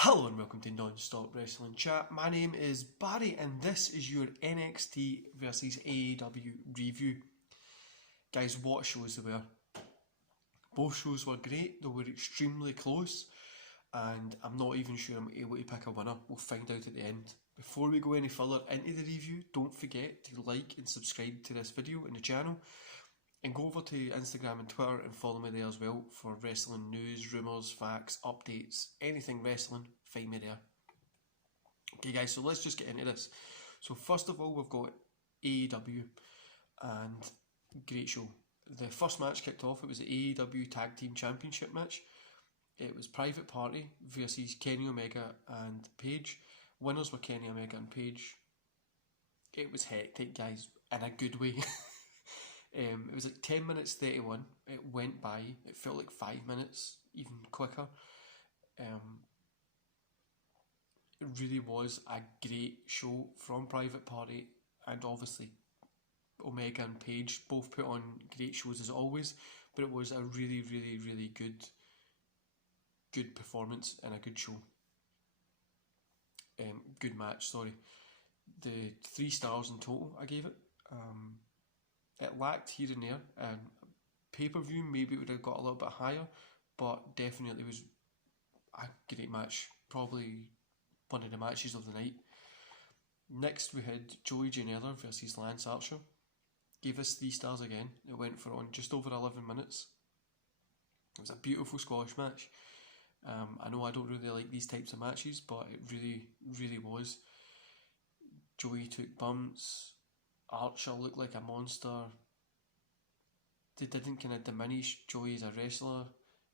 Hello and welcome to Non-Stop Wrestling Chat. My name is Barry and this is your NXT versus AEW review. Guys, what shows they were? Both shows were great, they were extremely close, and I'm not even sure I'm able to pick a winner. We'll find out at the end. Before we go any further into the review, don't forget to like and subscribe to this video and the channel. And go over to Instagram and Twitter and follow me there as well for wrestling news, rumours, facts, updates, anything wrestling, find me there. Okay guys, so let's just get into this. So first of all, we've got AEW and great show. The first match kicked off, it was the AEW Tag Team Championship match. It was Private Party versus Kenny Omega and Paige. Winners were Kenny Omega and Paige. It was hectic guys, in a good way. It was like 10 minutes 31, it went by, it felt like 5 minutes, even quicker. It really was a great show from Private Party, and obviously Omega and Paige both put on great shows as always, but it was a really good performance and a good show. Good match, sorry. The 3 stars in total I gave it. It lacked here and there, and pay-per-view maybe it would have got a little bit higher, but definitely was a great match, probably one of the matches of the night. Next we had Joey Janela versus Lance Archer. Gave us 3 stars again. It went for on just over 11 minutes. It was a beautiful squash match. I know I don't really like these types of matches, but it really was. Joey took bumps. Archer looked like a monster. They didn't kind of diminish Joey as a wrestler,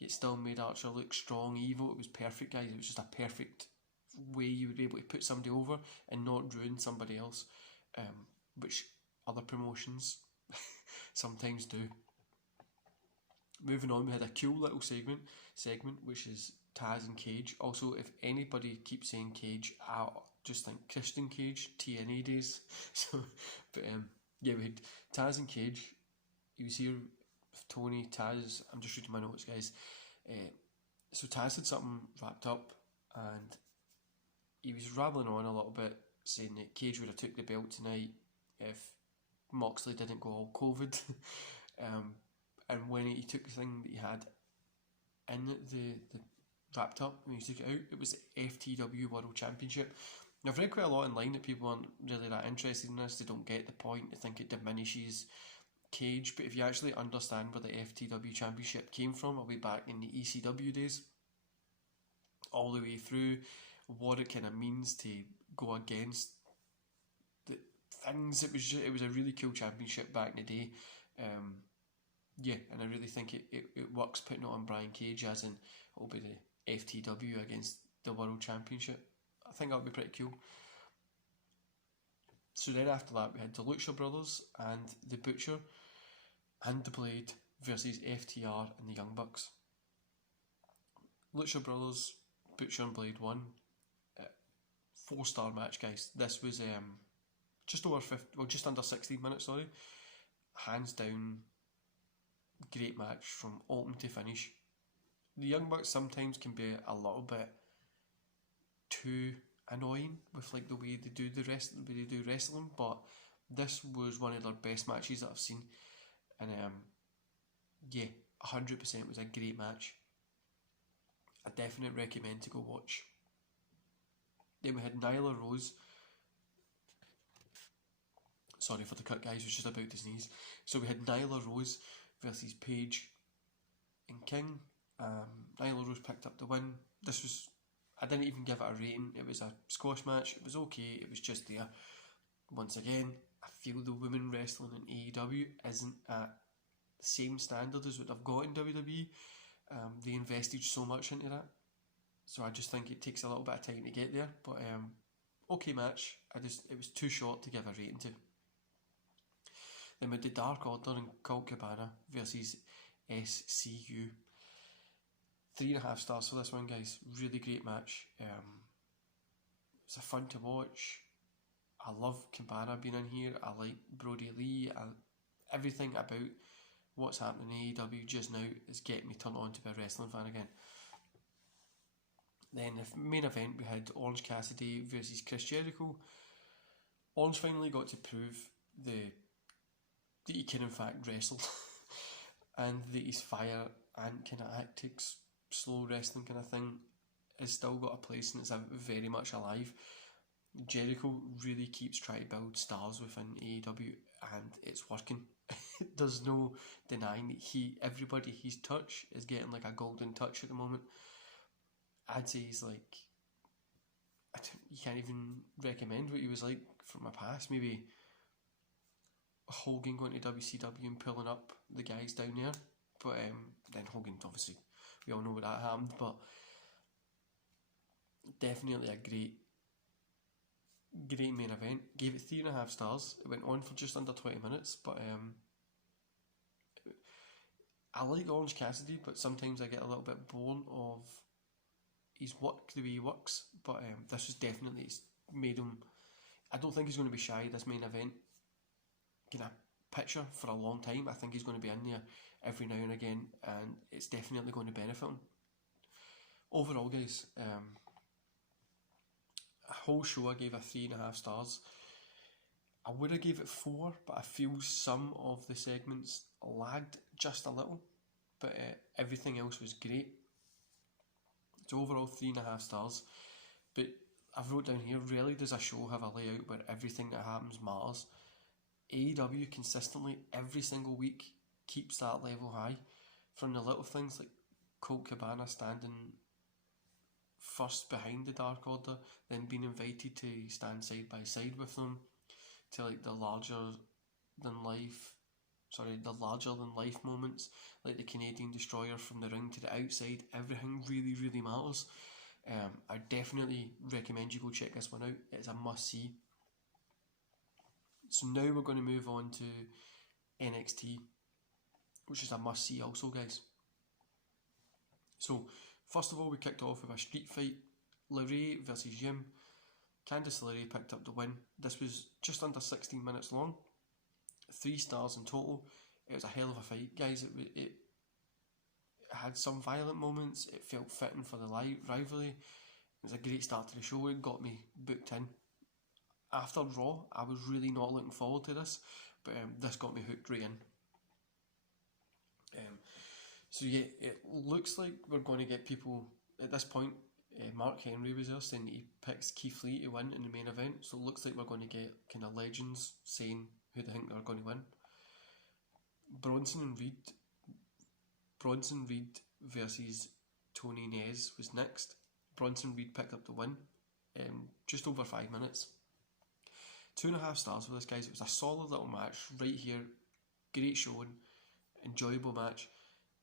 yet still made Archer look strong, evil. It was perfect, guys. It was just a perfect way you would be able to put somebody over and not ruin somebody else, which other promotions sometimes do. Moving on, we had a cool little segment which is Taz and Cage. Also, if anybody keeps saying Cage, I just think Christian Cage, TNA days. So, but yeah, we had Taz and Cage. He was here with Tony. Taz, I'm just reading my notes, guys. So Taz had something wrapped up, and he was rambling on a little bit, saying that Cage would have took the belt tonight if Moxley didn't go all COVID. And when he took the thing that he had in the wrapped up, when he took it out, it was the FTW World Championship. Now, I've read quite a lot online that people aren't really that interested in this. They don't get the point. They think it diminishes Cage. But if you actually understand where the FTW Championship came from, way back in the ECW days, all the way through, what it kind of means to go against the things, it was a really cool championship back in the day. Yeah, and I really think it works putting it on Brian Cage, as in it'll be the FTW against the World Championship. I think that would be pretty cool. So then after that we had the Lucha Brothers and the Butcher and the Blade versus FTR and the Young Bucks. Lucha Brothers, Butcher and Blade won. 4-star match, guys. This was just under 16 minutes, sorry. Hands down, great match from open to finish. The Young Bucks sometimes can be a little bit too annoying with like the way they do wrestling, but this was one of their best matches that I've seen, and yeah, 100% was a great match. I definitely recommend to go watch. Then we had Nyla Rose. Sorry for the cut, guys, I was just about to sneeze. So we had Nyla Rose versus Paige and King. Nyla Rose picked up the win. I didn't even give it a rating. It was a squash match. It was okay. It was just there. Once again, I feel the women wrestling in AEW isn't at the same standard as what I've got in WWE. They invested so much into that, so I just think it takes a little bit of time to get there. But okay match. It was too short to give a rating to. Then we had the Dark Order and Colt Cabana versus SCU. 3.5 stars for this one, guys. Really great match. It's a fun to watch. I love Cabana being in here. I like Brody Lee. Everything about what's happening in AEW just now is getting me turned on to be a wrestling fan again. Then the main event, we had Orange Cassidy versus Chris Jericho. Orange finally got to prove that he can in fact wrestle and that his fire and kind of tactics, slow wrestling kind of thing has still got a place and it's very much alive. Jericho really keeps trying to build stars within AEW and it's working. There's no denying that everybody he's touched is getting like a golden touch at the moment. I'd say he's like, you can't even recommend what he was like from my past. Maybe Hogan going to WCW and pulling up the guys down there, but then Hogan, obviously we all know what that happened, but definitely a great main event. Gave it 3.5 stars. It went on for just under 20 minutes, but I like Orange Cassidy, but sometimes I get a little bit bored of his work, the way he works, but this was definitely made him. I don't think he's going to be shy this main event kind of picture for a long time. I think he's going to be in there every now and again, and it's definitely going to benefit him. Overall, guys, a whole show I gave a 3.5 stars. I would have gave it 4, but I feel some of the segments lagged just a little, but everything else was great. So overall 3.5 stars, but I've wrote down here, rarely does a show have a layout where everything that happens matters. AEW consistently, every single week, keeps that level high, from the little things like Colt Cabana standing first behind the Dark Order, then being invited to stand side by side with them, to like the larger than life moments, like the Canadian Destroyer from the ring to the outside. Everything really, really matters. I definitely recommend you go check this one out. It's a must see. So now we're going to move on to NXT, which is a must see also, guys. So first of all, we kicked off with a street fight, LeRae versus Yim. Candice LeRae picked up the win. This was just under 16 minutes long, 3 stars in total. It was a hell of a fight, guys. It had some violent moments. It felt fitting for the rivalry. It was a great start to the show. It got me booked in. After Raw, I was really not looking forward to this, but this got me hooked right in. So yeah, it looks like we're going to get people at this point. Mark Henry was there saying that he picks Keith Lee to win in the main event, so it looks like we're going to get kind of legends saying who they think they're going to win. Bronson Reed versus Tony Nez was next. Bronson Reed picked up the win, just over 5 minutes. 2.5 stars for this, guys. It was a solid little match right here. Great showing, enjoyable match.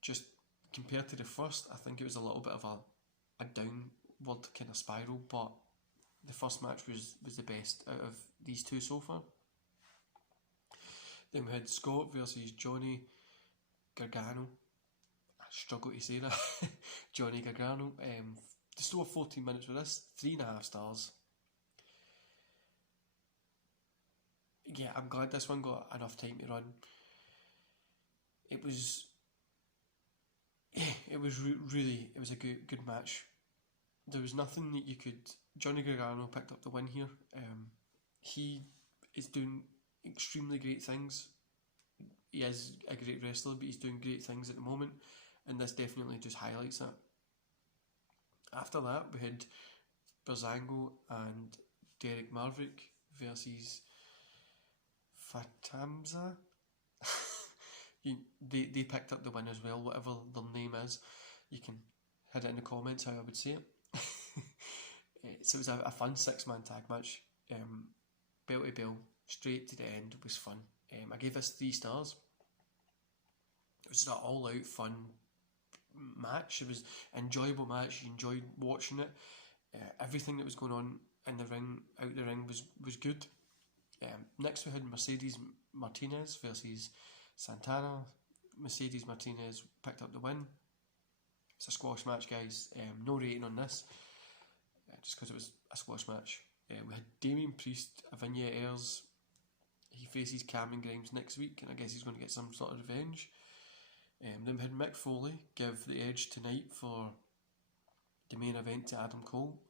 Just compared to the first, I think it was a little bit of a downward kind of spiral, but the first match was the best out of these two so far. Then we had Scott versus Johnny Gargano. I struggle to say that. Johnny Gargano. Just over 14 minutes with this, 3.5 stars. Yeah, I'm glad this one got enough time to run. It was really a good match. There was nothing that you could. Johnny Gargano picked up the win here. He is doing extremely great things. He is a great wrestler, but he's doing great things at the moment, and this definitely just highlights that. After that, we had Breezango and Derek Maverick versus Fatamza. They picked up the win as well, whatever their name is. You can hit it in the comments how I would say it. So it was a fun 6-man tag match. Bell to bell, straight to the end, was fun. I gave this 3 stars. It was an all-out fun match. It was an enjoyable match. You enjoyed watching it. Everything that was going on in the ring, out the ring, was good. Next we had Mercedes Martinez versus Santana. Mercedes Martinez picked up the win. It's a squash match, guys. No rating on this, just because it was a squash match. We had Damian Priest, Avinia Ayers. He faces Cameron Grimes next week, and I guess he's going to get some sort of revenge. Then we had Mick Foley give the edge tonight for the main event to Adam Cole.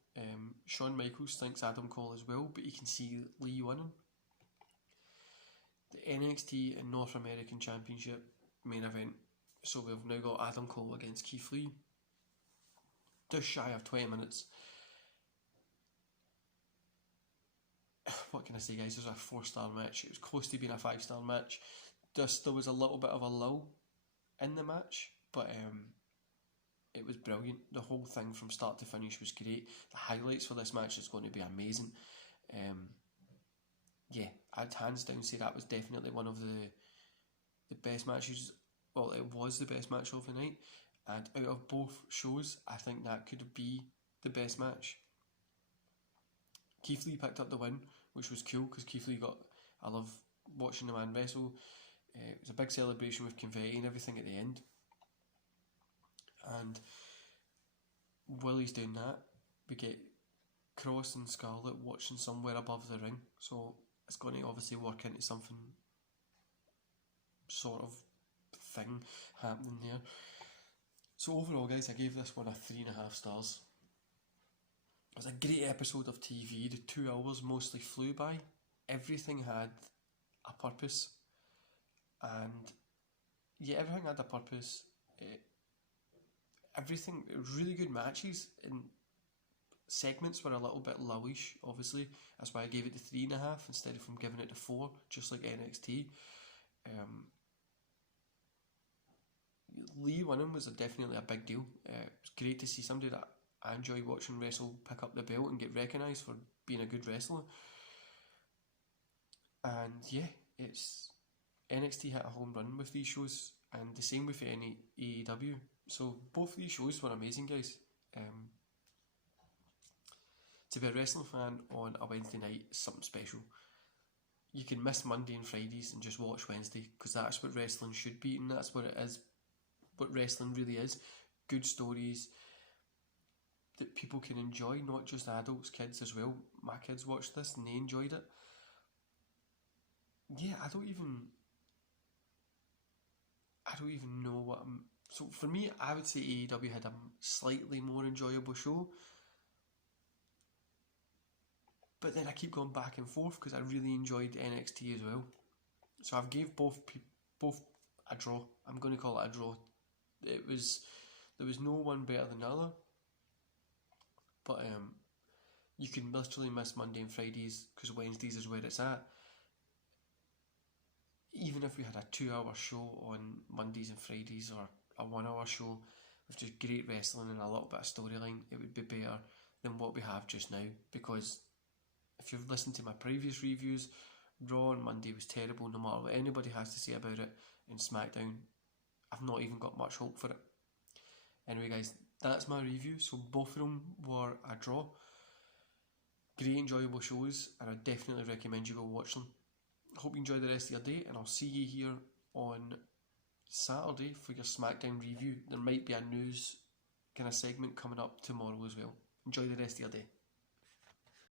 Shawn Michaels thinks Adam Cole as well, but you can see Lee winning. The NXT and North American Championship main event. So we've now got Adam Cole against Keith Lee. Just shy of 20 minutes. What can I say, guys? It was a 4-star match. It was close to being a 5-star match. There was a little bit of a lull in the match, but it was brilliant. The whole thing from start to finish was great. The highlights for this match is going to be amazing. Yeah, I'd hands down say that was definitely one of the best matches. Well, it was the best match of the night, and out of both shows, I think that could be the best match. Keith Lee picked up the win, which was cool because Keith Lee I love watching the man wrestle. It was a big celebration with confetti and everything at the end. And while he's doing that, we get Cross and Scarlett watching somewhere above the ring. So it's going to obviously work into something sort of thing happening there. So overall, guys, I gave this one a 3.5 stars. It was a great episode of TV. The 2 hours mostly flew by. Everything had a purpose. And yeah, everything had a purpose. Everything, really good matches, and segments were a little bit lowish, obviously. That's why I gave it the 3.5 instead of giving it the 4, just like NXT. Lee winning was definitely a big deal. It was great to see somebody that I enjoy watching wrestle pick up the belt and get recognised for being a good wrestler. And yeah, it's NXT hit a home run with these shows, and the same with AEW. So both these shows were amazing, guys. To be a wrestling fan on a Wednesday night is something special. You can miss Monday and Fridays and just watch Wednesday, because that's what wrestling should be, and that's what it is. What wrestling really is. Good stories that people can enjoy, not just adults, kids as well. My kids watched this and they enjoyed it. Yeah, I don't even know what so for me, I would say AEW had a slightly more enjoyable show, but then I keep going back and forth because I really enjoyed NXT as well. So I've gave both a draw. I'm going to call it a draw. There was no one better than the other, but you can literally miss Monday and Fridays because Wednesdays is where it's at. Even if we had a 2-hour show on Mondays and Fridays, or a 1-hour show with just great wrestling and a little bit of storyline, it would be better than what we have just now. Because if you've listened to my previous reviews, Raw on Monday was terrible, no matter what anybody has to say about it. And SmackDown, I've not even got much hope for it. Anyway, guys, that's my review. So both of them were a draw. Great, enjoyable shows, and I definitely recommend you go watch them. Hope you enjoy the rest of your day, and I'll see you here on Saturday for your SmackDown review. There might be a news kind of segment coming up tomorrow as well. Enjoy the rest of your day.